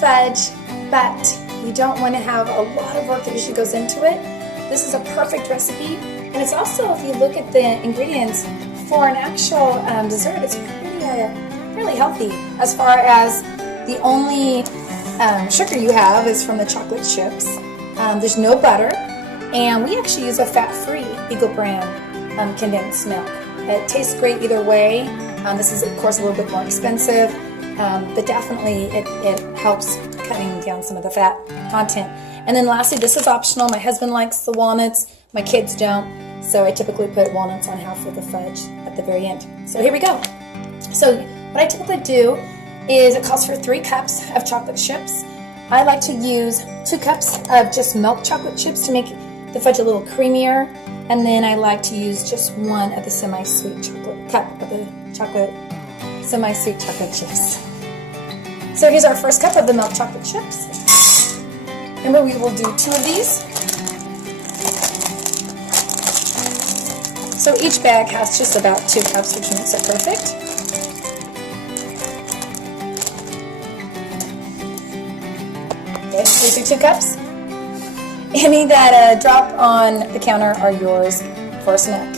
fudge, but you don't want to have a lot of work that usually goes into it. This is a perfect recipe, and it's also, if you look at the ingredients for an actual dessert, it's really healthy. As far as the only sugar you have is from the chocolate chips. There's no butter, and we actually use a fat-free Eagle brand condensed milk. It tastes great either way. This is, of course, a little bit more expensive, but definitely it helps cutting down some of the fat content. And then lastly, this is optional. My husband likes the walnuts. My kids don't, so I typically put walnuts on half of the fudge at the very end. So here we go. So what I typically do is, it calls for 3 cups of chocolate chips. I like to use 2 cups of just milk chocolate chips to make the fudge a little creamier, and then I like to use just 1 of the semi-sweet cup of the semi-sweet chocolate chips. So here's our first cup of the milk chocolate chips. Remember, we will do 2 of these. So each bag has just about 2 cups, which makes it perfect. Okay, these are 2 cups. Any that drop on the counter are yours for a snack.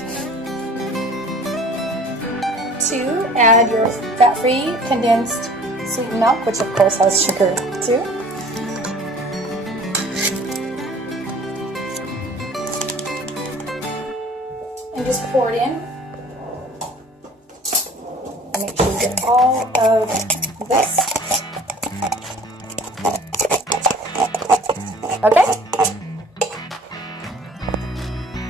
2, add your fat-free condensed sweetened milk, which of course has sugar too. And just pour it in. And make sure you get all of this. Okay?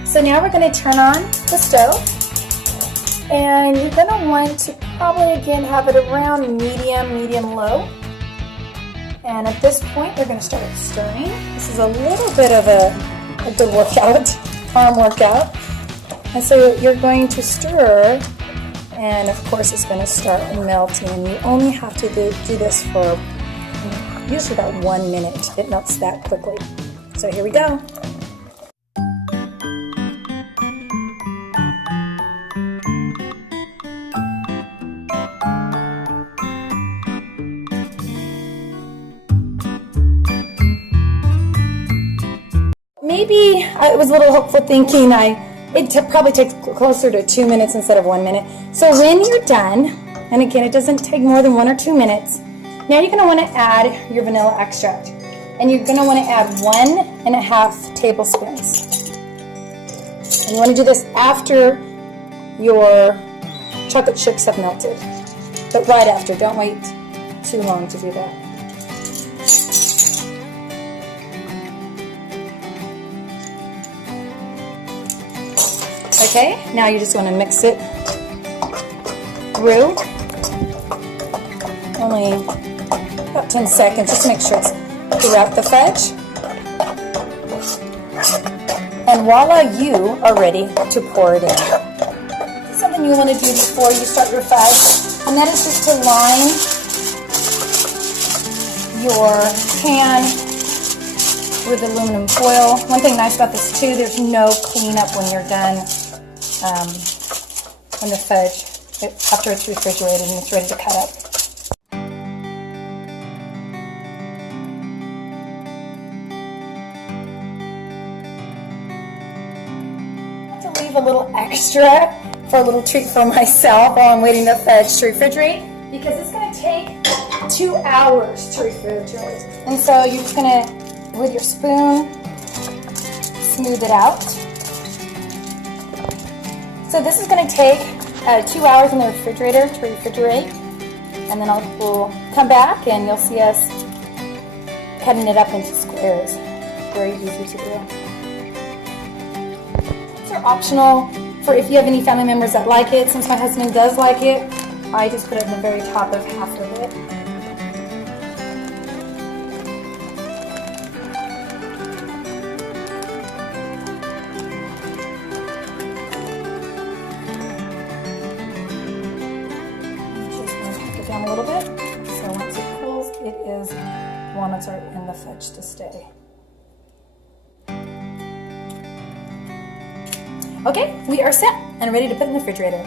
So now we're going to turn on the stove. And you're going to want to probably, again, have it around medium-low. And at this point, we're going to start stirring. This is a little bit of a good workout, arm workout. And so you're going to stir, and of course it's going to start melting. And you only have to do this for usually about 1 minute. It melts that quickly. So here we go. Maybe I was a little hopeful thinking it probably takes closer to 2 minutes instead of 1 minute. So when you're done, and again, it doesn't take more than 1 or 2 minutes, now you're going to want to add your vanilla extract. And you're going to want to add 1.5 tablespoons. And you want to do this after your chocolate chips have melted. But right after, don't wait too long to do that. Okay, now you just want to mix it through. Only about 10 seconds, just to make sure it's throughout the fudge. And voila, you are ready to pour it in. This is something you want to do before you start your fudge, and that is just to line your pan with aluminum foil. One thing nice about this too, there's no cleanup when you're done. When the fudge, after it's refrigerated and it's ready to cut up. I have to leave a little extra for a little treat for myself while I'm waiting the fudge to refrigerate, because it's going to take 2 hours to refrigerate. And so you're just going to, with your spoon, smooth it out. So this is going to take 2 hours in the refrigerator to refrigerate, and then we'll come back and you'll see us cutting it up into squares. Very easy to do. These are optional for if you have any family members that like it. Since my husband does like it, I just put it in the very top of half of it. Down a little bit. So once it cools, walnuts are in the fudge to stay. Okay, we are set and ready to put in the refrigerator.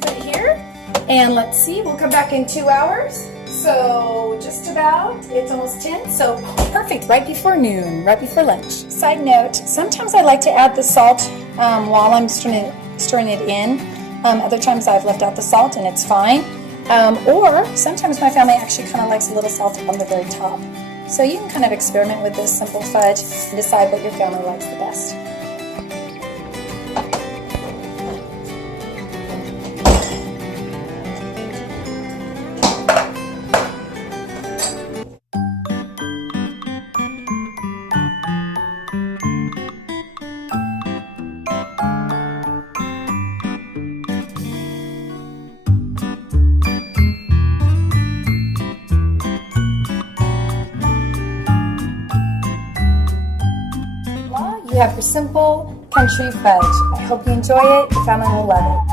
Put it here, And let's see, we'll come back in 2 hours. So just about, it's almost 10, so perfect, right before noon, right before lunch. Side note, sometimes I like to add the salt while I'm stirring it in. Other times I've left out the salt and it's fine. Or sometimes my family actually kind of likes a little salt on the very top. So you can kind of experiment with this simple fudge and decide what your family likes the best. You have your simple country fudge. I hope you enjoy it. Your family will love it.